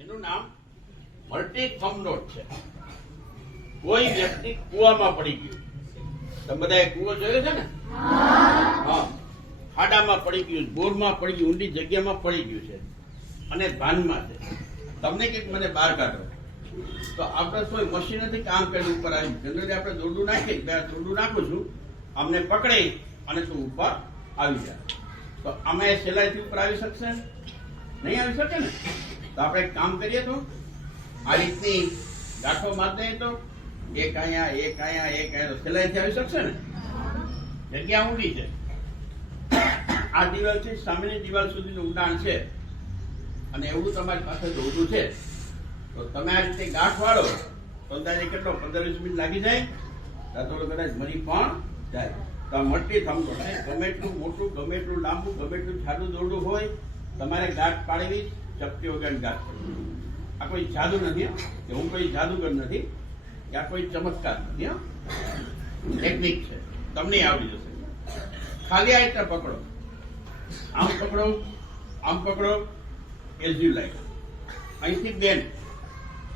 એનું નામ multi થમ not છે. કોઈ વ્યક્તિ કુવામાં પડી ગયું. તમે બધા કુવો જોયો છે ને? હા. ખાડામાં પડી ગયું બોરમાં પડી ગયું, ઊંડી જગ્યામાં પડી ગયું છે. અને ભાનમાં છે. તમને કંઈક મને બહાર કાઢો. તો આપણે કોઈ મશીનથી કામ કરી ઉપર આવી. જનરલી આપણે દોરડું નાખીએ આ દોરડું નાખું છું અમને પકડે અને તું ઉપર આવી જાય તો અમે સહેલાઈથી ઉપર આવી શકશે? નહીં આવી શકે ને? તો આપણે એક કામ કરીએ તો આ રીતની ગાંઠો માર તો એક અહીંયા એક અહીંયા એક અહીંયા સહેલાઈથી આવી શકશે ને? જગ્યા ઊંડી છે. આ દિવાલથી સામેની દિવાલ સુધીનું ઊંડાણ છે. અને એવું તમારી પાસે જોવું છે. તો તમે આ રીતે ગાંઠ વાળો તો અંદાજે કેટલો પંદર વીસ મિનિટ લાગી જાય ત્યાં થોડું કદાચ મરી પણ જાય. તો આ મટ્ટી થમતો ગમે એટલું મોટું, ગમે એટલું લાંબુ, ગમે એટલું જાડું દોરડું હોય, તમારે ગાંઠ પાડવી ચપટી વગર પાડવી. આ કોઈ જાદુ નથી કે હું કોઈ જાદુગર નથી આ કોઈ ચમત્કાર નથી ટેકનિક છે. તમને આવડી જશે. ખાલી આ રીતે પકડો. આમ પકડો આમ પકડો, એઝ યુ લાઈક. અહીંથી બેન,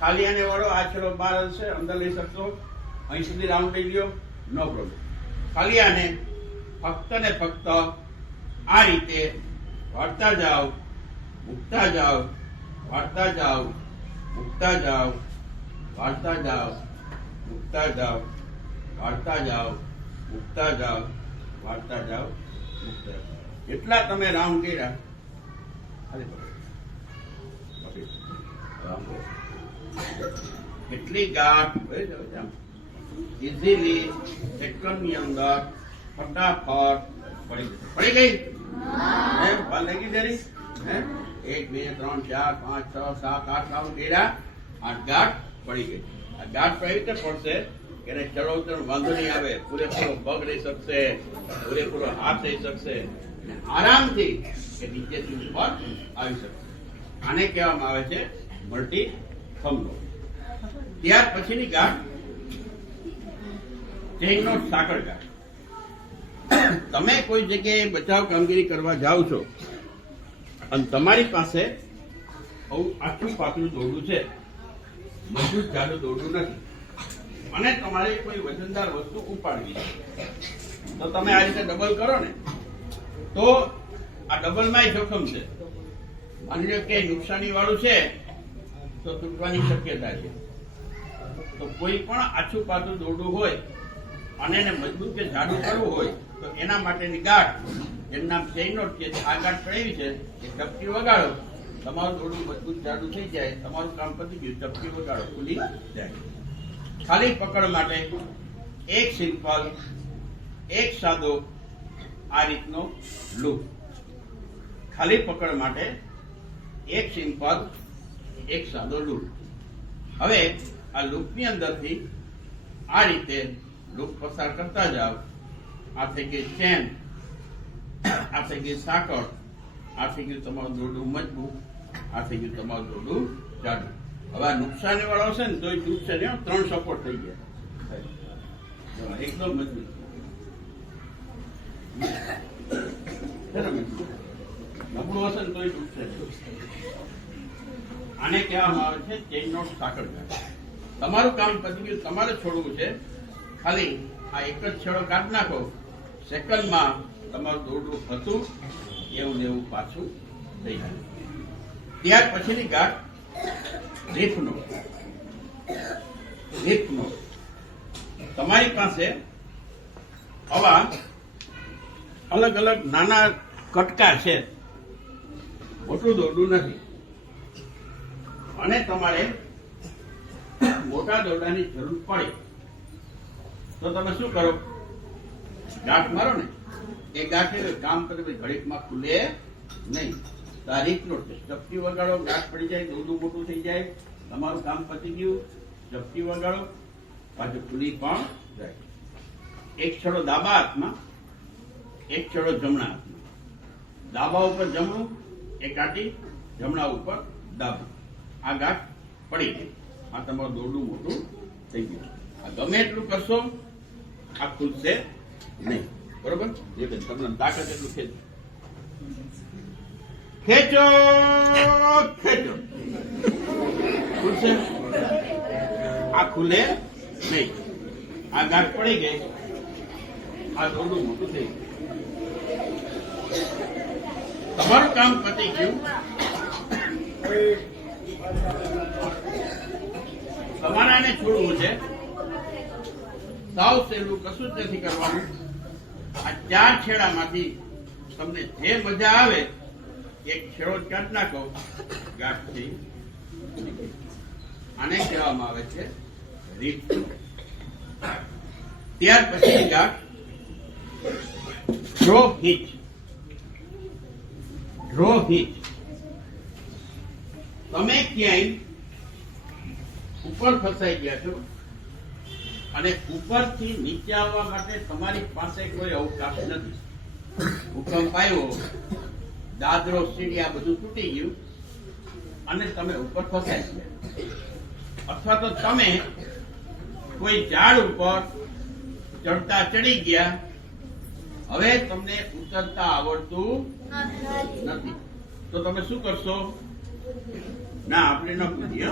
ખાલી આને વાળો, આ છેલ્લો બાર હશે અંદર લઈ શકશો. અહીં સુધી રાઉન્ડ લઈ ગયો નો પ્રોબ્લેમ ખાલી આને ફક્ત ને ફક્ત આ રીતે વાળતા જાઓ મૂકતા જાઓ વાળતા જાઓ મૂકતા જાઓ વાળતા જાઓ મૂકતા જાઓ વાળતા જાઓ મૂકતા જાઓ વાળતા જાઓ મૂકતા જાઓ. એટલા તમે રાઉન્ડ કર્યા? કેટલી ગાંઠ ઇઝીલી એકમની અંદર ફટાફટ પડી પડી ગઈ? એમ વાર લાગી જરી હે? એક, બે, ત્રણ, ચાર, પાંચ, છ, સાત, આઠ રાઉન્ડ કર્યા. આઠ ગાંઠ પડી ગઈ. આ ગાંઠ કઈ રીતે પડશે? એને ચડવતર વાંધો નહીં આવે. પૂરેપૂરો પગ રહી શકશે. પૂરેપૂરો હાથ રહી શકશે. આરામથી એ નીચેથી ઉપર આવી શકશે. આને કહેવામાં આવે છે મલ્ટી થમલો ત્યાર પછીની ગાંઠ ચેઇનનો સાંકળ ગાંઠ. તમે કોઈ જગ્યાએ બચાવ કામગીરી કરવા જાઓ છો અને તમારી પાસે આવું આખું પાતળું દોરડું છે. મજબૂત જાડું દોરડું નથી. અને તમારે કોઈ વજનદાર વસ્તુ ઉપાડવી છે. તો તમે આ રીતે ડબલ કરો ને, તો આ ડબલમાંય જોખમ છે. માની કે નુકસાની વાળું છે, તો તૂટવાની શક્યતા છે. તો કોઈ પણ આછું પાતળું દોરડું હોય, અને એને મજબૂત કે જાડું કરવું હોય, તો એના માટેની ગાંઠ જેનું નામ ચેઇનોટ છે આ ગાંઠ પડાવી છે, એ ટપકી વગાડો. તમારું થોડું મજબૂત જાડું થઈ જાય, તમારું કામ પતી ગયું ટપકી વગાડો, ખુલી જાય. ખાલી પકડ માટે એક સિમ્પલ, એક સાદો આ રીતનો લૂપ. ખાલી પકડ માટે એક સિમ્પલ, એક સાદો લૂપ. હવે આ લૂપની અંદરથી આ રીતે લૂપ પસાર કરતા જાઓ. આ થઈ ગઈ ચેન આ થઈ ગઈ સાંકળ. આ તમારું દોરડું મજબૂત. આ થઈ તમારું દોરડું જાડું. હવે આ વાળો છે ને તોય તૂટશે નહીં હો. ત્રણ સપોર્ટ થઈ ગયા. એકદમ મજબૂત. નબળું હશે ને તોય તૂટશે નહીં. આને કહેવામાં આવે છે ચેઇન નો સાંકળ તમારું કામ પતી ગયું, તમારે છોડવું છે. ખાલી આ એક જ છેડો કાઢ નાખો. સેકન્ડમાં તમારું દોરડું હતું, એવું એવું પાછું થઈ જાય ત્યાર પછીની ગાંઠ રીફનો રીફનો તમારી પાસે આવા અલગ અલગ નાના કટકા છે. મોટું દોરડું નથી. અને તમારે મોટા દોરડાની જરૂર પડે. તો તમે શું કરો? ગાંઠ મારો ને, એ ગાંઠ કામ કરે ઘડીકમાં ખુલે નહીં. તો આ રીતનો વગાડો, ગાંઠ પડી જાય, દોરડું મોટું થઈ જાય, તમારું કામ પતી ગયું ચપટી વગાડો, પાછું ખુલી પણ જાય. એક છેડો ડાબા હાથમાં, એક છેડો જમણા હાથમાં. ડાબા ઉપર જમણું એ કાટી જમણા ઉપર ડાબું આ ગાંઠ પડી ગઈ. આ તમારું દોરડું મોટું થઈ ગયું. આ ગમે એટલું કરશો, આ ખુલશે નહીં. બરોબર? એ બેન તમને તાકાત એટલું ખેંચો. ખેંચો! ખેંચો! ખુલશે? આ ખુલે? નહીં. આ ગાંઠ પડી ગઈ. આ થોડું મોટું થઈ તમારું કામ પતી ગયું. તમારાને છોડવું છે. સાવ સહેલું કશું જ નથી કરવાનું. આ ચાર છેડામાંથી તમને જે મજા આવે, એક છેડો ચાટ નાખો. ગાંઠથી. આને કહેવામાં આવે છે રીત. ત્યાર પછી ગાંઠ. ડ્રો હિચ ડ્રો હિચ તમે ક્યાંય ઉપર ફસાઈ ગયા છો? અને ઉપરથી નીચે આવવા માટે તમારી પાસે કોઈ અવકાશ નથી. ભૂકંપ આવ્યો, દાદરો, સીડી, આ બધું તૂટી ગયું અને તમે ઉપર ફસાઈ ગયા. અથવા તો તમે કોઈ ઝાડ ઉપર ચડતા ચડી ગયા. હવે તમને ઉતરતા આવડતું નથી. તો તમે શું કરશો? ના, આપણે ન પૂછીએ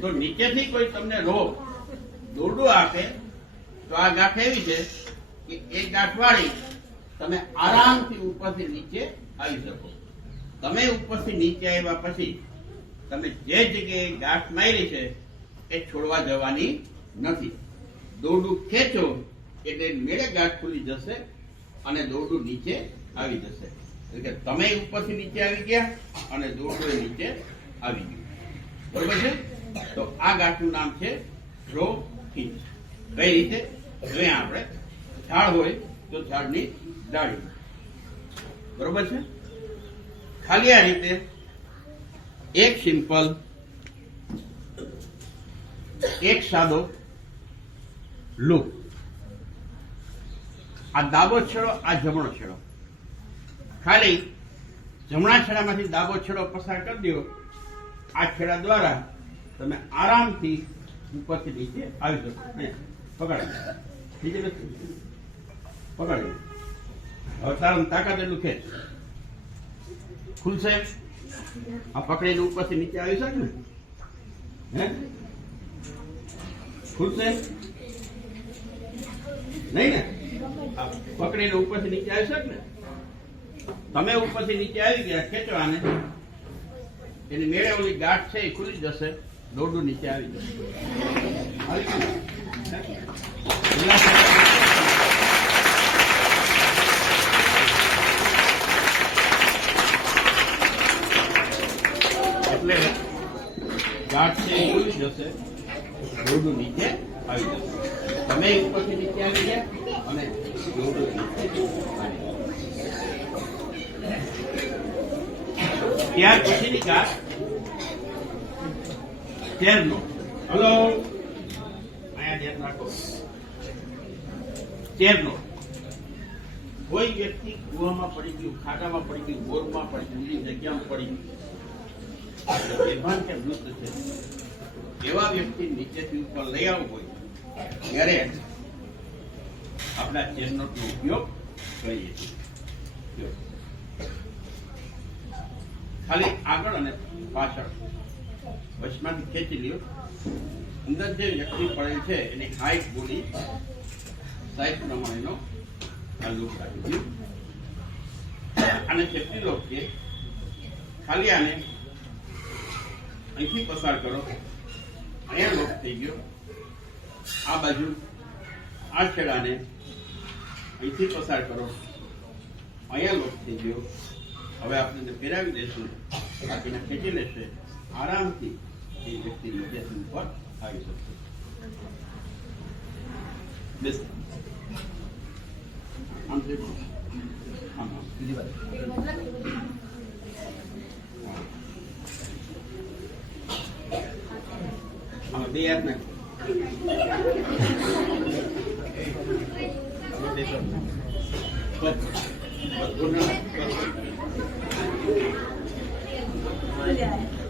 તો નીચેથી કોઈ તમને રોપ દોરડું આપે, તો આ ગાંઠ એવી છે કે એ ગાંઠવાળી તમે આરામથી ઉપરથી નીચે આવી શકો. તમે ઉપરથી નીચે આવ્યા પછી તમે જે જગ્યાએ ગાંઠ મારી છે, એ છોડવા જવાની નથી. દોરડું ખેંચો એટલે મેળે ગાંઠ ખુલી જશે અને દોરડું નીચે આવી જશે. એટલે કે તમે ઉપરથી નીચે આવી ગયા અને દોરડું નીચે આવી ગયું. બરોબર છે? તો આ ગાંઠનું નામ છે હિચ કઈ રીતે? જોઈએ આપણે થાળ હોય તો થાળની ડાળી. બરોબર છે? ખાલી આ રીતે એક સિમ્પલ, એક સાદો લૂપ. આ ડાબો છેડો, આ જમણો છેડો. ખાલી જમણા છેડામાંથી ડાબો છેડો પસાર કરી દો. આ છેડા દ્વારા તમે આરામથી ઉપરથી નીચે આવી જશે. પકડાય નીચે નથી. પકડાય હવે તારું તાકાત એટલું ખેંચ ખુલશે? આ પકડીને ઉપરથી નીચે આવી શકે? ને હે? ખુલશે? નહીં ને? પકડીને ઉપરથી નીચે આવી શકે ને? તમે ઉપરથી નીચે આવી ગયા, ખેંચવાને. એની મેળે ગાંઠ છે એ ખુલી જશે. દોરડું નીચે આવી જાય ગાંઠ છે એ ખુલી જશે, દોરડું નીચે આવી જશે. તમે ઉપરથી નીચે આવી ગયા અને દોરડું નીચે આવી ત્યાર પછીની ગાંઠ તેરનો હલો? અહીંયા ધ્યાન રાખો. કોઈ વ્યક્તિ કુવામાં પડી ગયું, ખાડામાં પડી ગયું, બોરમાં પડી ઊંડી જગ્યામાં પડી બેભાન કે છે? એવા વ્યક્તિ નીચેથી ઉપર લઈ આવવું હોય, ત્યારે આપણા ચેરનો ઉપયોગ કરીએ છીએ. ખાલી આગળ અને પાછળ. વચમાંથી ખેંચી લ્યો. અંદર જે વ્યક્તિ પડે છે, એની હાઈટ બોલી સાઈઝ પ્રમાણેનો આ લોક રાખી દો અને કેટલી લોક છે ખાલી આને અહીંથી પસાર કરો. અહીંયા લોક થઈ ગયો. આ બાજુ આ છેડાને અહીંથી પસાર કરો. અહીંયા લોક થઈ ગયો. હવે આપણે ફેરાવી દેશું બાકીને ખેંચી લેશે. આરામથી એ વ્યક્તિ નીચેથી પર આવી શકશે બીજી આમાં બે યાદ નાખો. બસ. બસ.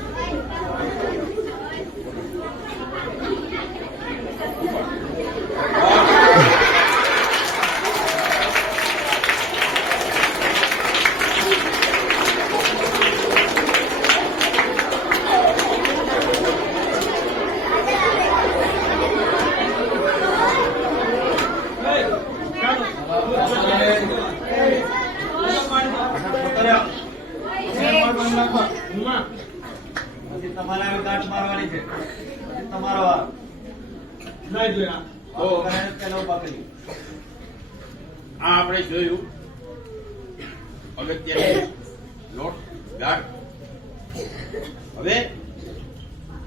આવી છે. તમારો વાર નહીં જોયા તો પેલા ઊભા આ આપણે જોયું. અગત્યની નોટ ગાર્ડ હવે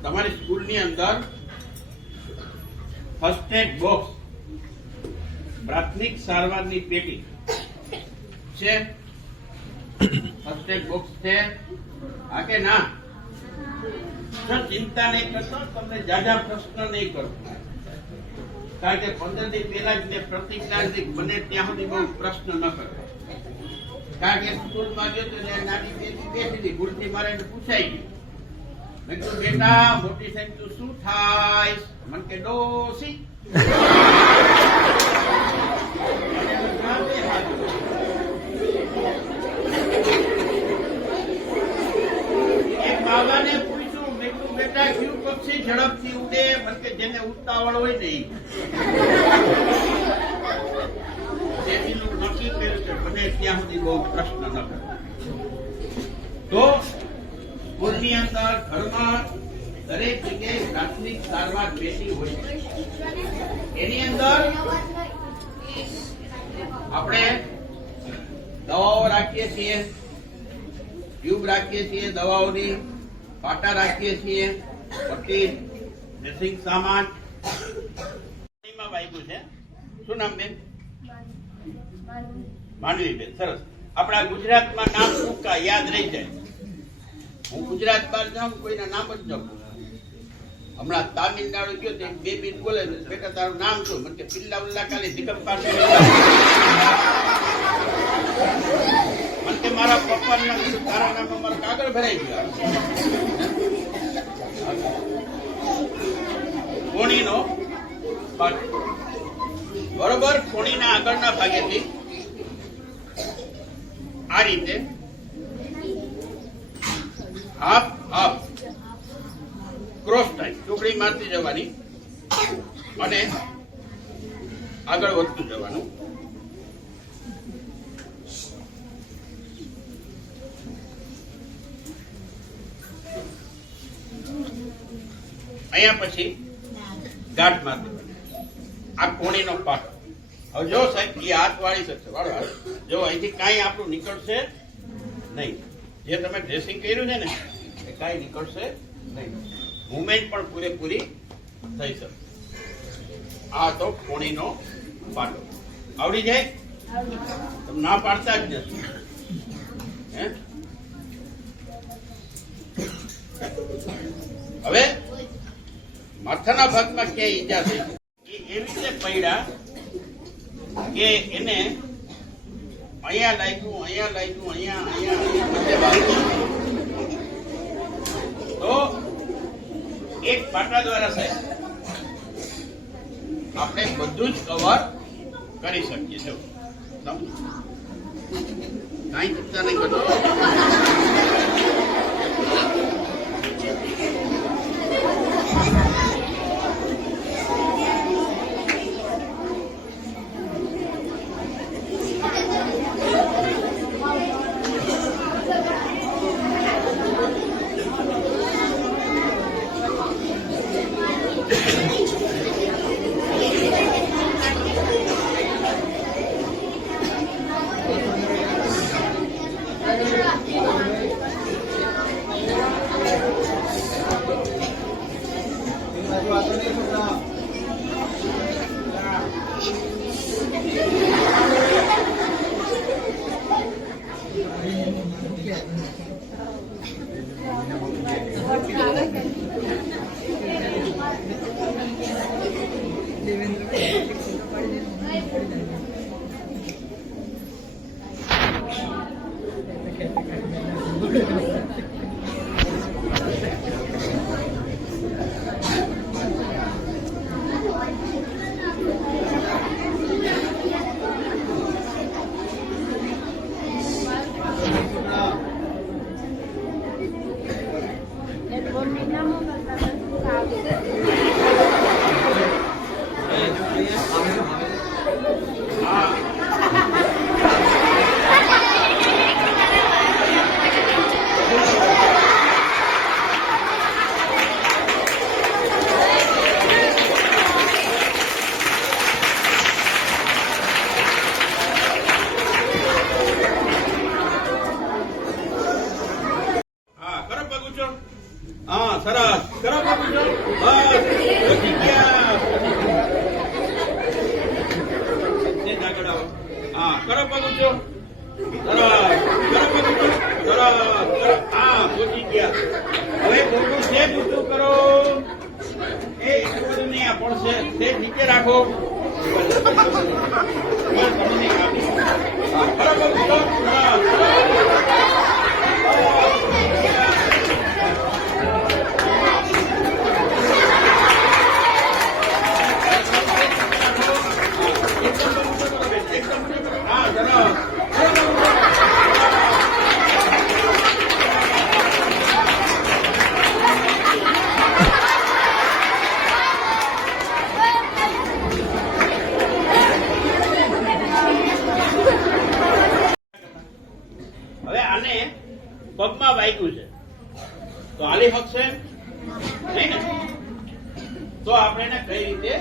તમારી સ્કૂલની અંદર ફર્સ્ટ એડ બોક્સ પ્રાથમિક સારવારની પેટી છે. ફર્સ્ટ એડ બોક્સ છે. હા કે ના? ચિંતા નહીં કરશો, તમને જાજા પ્રશ્ન નહીં કરું. કારણ કે પંદર દિન પહેલા જ મેં પ્રતિજ્ઞા બને ત્યાં સુધી બહુ પ્રશ્ન ન કરે કારણ કે સ્કૂલમાં ગયો તો નાની બેટી બેસી ભૂલથી મારે પૂછાઈ ગયું. મેં કીધું, બેટા, મોટી સાહેબ, તું શું થાય મને કે ડોસી અને એનો જવાબ એ હાજર. એક બાબાને પૂછ્યું મેં કીધું બેટા કયું પક્ષી ઝડપથી ઉડે, પણ કે જેને ઉતાવળ હોય ને તેથી નક્કી કર્યું છે, મને ત્યાં સુધી બહુ પ્રશ્ન ન તો સ્કૂલની અંદર ઘરમાં દરેક જગ્યાએ પ્રાથમિક સારવાર બેસી હોય એની અંદર આપણે દવાઓ રાખીએ છીએ, ટ્યુબ રાખીએ છીએ, દવાઓની પાટા રાખીએ છીએ. પટ્ટી ડ્રેસિંગ સામાન એમાં વાગ્યું છે. શું નામ બેન? માંડવીબેન સરસ. આપણા ગુજરાતમાં નામ ટૂંકા યાદ રહી જાય. હું ગુજરાત બહાર જાઉં કોઈના નામ જ ન હમણાં તામિલનાડુ ગયો તે બે મિનિટ બોલે બેટા તારું નામ શું? મને કે પિલ્લા ઉલ્લા કાલે દિગમ પાસે મારા પપ્પાનું નામ તારા નામમાં મારા કાગળ ભરાઈ ગયા. કોણીનો બરોબર કોણીના આગળના ભાગેથી આ રીતે હાફ હાફ, ક્રોસ ટાઈપ ટુકડી મારતી જવાની અને આગળ વધતું જવાનું. અહીંયા પછી ગાંઠ જવાની. આ કોણીનો પાટો હવે જો સાહેબ એ હાથ વાળી શકશે વાળો જો અહીંથી કાંઈ આપણું નીકળશે નહીં. જે તમે ડ્રેસિંગ કર્યું છે ને, એ કાંઈ નીકળશે નહીં. મુવમેન્ટ પણ પૂરેપૂરી થઈ શકે. આ તો કોણીનો પાટો આવડી જાય? તમે ના પાડતા જ નથી. હે? હવે માથાના ભાગમાં ક્યાંય ઈજા થઈ એ એવી રીતે પડ્યા કે એને અહીંયા લાગ્યું અહીંયા લાગ્યું, અહીંયા અહીંયા બધે. તો એક પાટા દ્વારા સાહેબ, આપણે બધું જ કવર કરી શકીએ છીએ. કાંઈ ચિંતા નહીં કરતો. સરસ કરો બાબુ જો બસ પહોંચી ગયા તે આગળ આવો હા કરો બાબુ જો સરસ કરો બાબુ જો સરસ કરો હા પહોંચી ગયા હવે મોટું છે મોટું કરો એ એટલું બધું નહીં આ પણ છે તે નીચે રાખો બસ, તમે નહીં આપી. હા, કરો બાબુ જો સરસ સરસ. હા સરસ હવે આને પગમાં વાગ્યું છે તો હાલી શકશે નહીં ને તો આપણે એને કઈ રીતે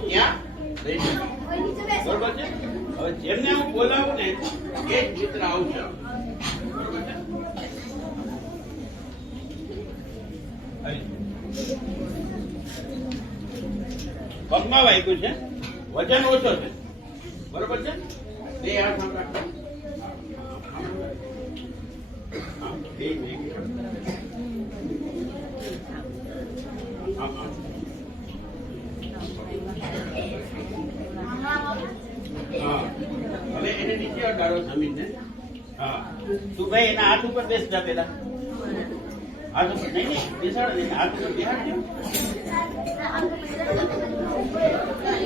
ત્યાં લઈ શકીએ બરોબર છે હવે જેમને હું બોલાવું ને એ જ મિત્ર આવશે બરોબર છે આવી. પગમાં વાગ્યું છે. વજન ઓછો છે. બરોબર છે? બે હાથ આમ રાખો. હવે એને નીચે અડાડો જમીનને. હા. તું ભાઈ એના હાથ ઉપર બેસ જા પેલા. હાથ ઉપર. નહીં નહીં. હાથ ઉપર બેસાડજો.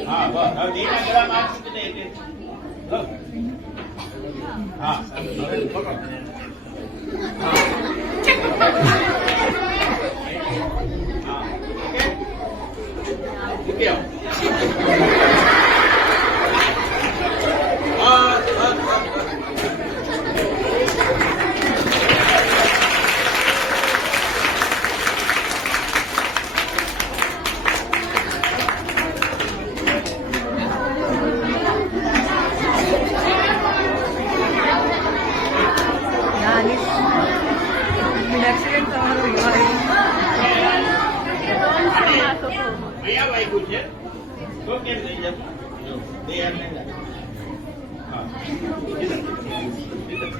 હા બસ હવે બેના ગળામાં હાથ મૂકી દે એટલે. લો. હા હવે પકડો. હા. હા ઓકે અહીંયા વાગ્યું છે તો કેમ લઈ જતો જો, બે હાથ લઈ જા. હા. સીધા. સીધા.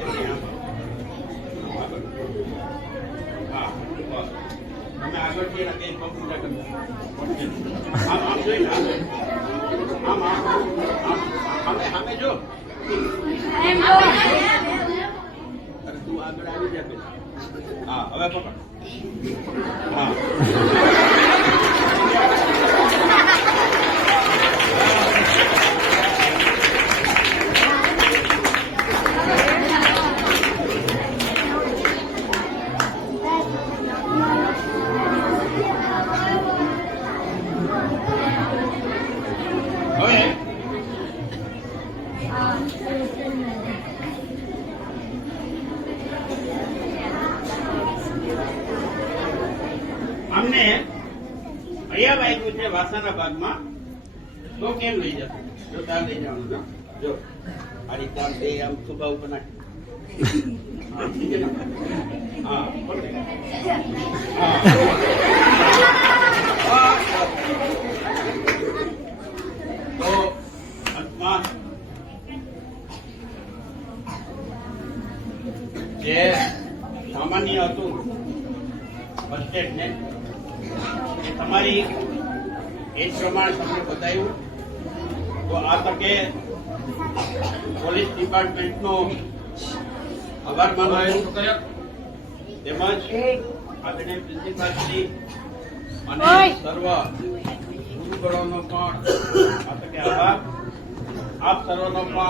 એટલે આમ. આગળ. હા, બસ. તમે આગળથી એના કંઈ પગ ઊંચા કરતા. આમ, આમ જોઈને, આમ જોઈને. આમ, આમ. આમ. સામે, સામે જો. અરે તું આગળ આવી જા પેલા. હા હવે પકડ હા બજેટને તમારી એજ પ્રમાણે તમને બતાવ્યું. તો આ તકે પોલીસ ડિપાર્ટમેન્ટનો આભાર માનું છું તેમજ આપણે પ્રિન્સિપાલ અને સર્વ ગુરુગણોનો પણ આ તકે આભાર. આપ સર્વનો પણ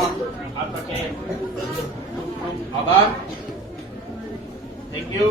આ તકે આભાર. Thank you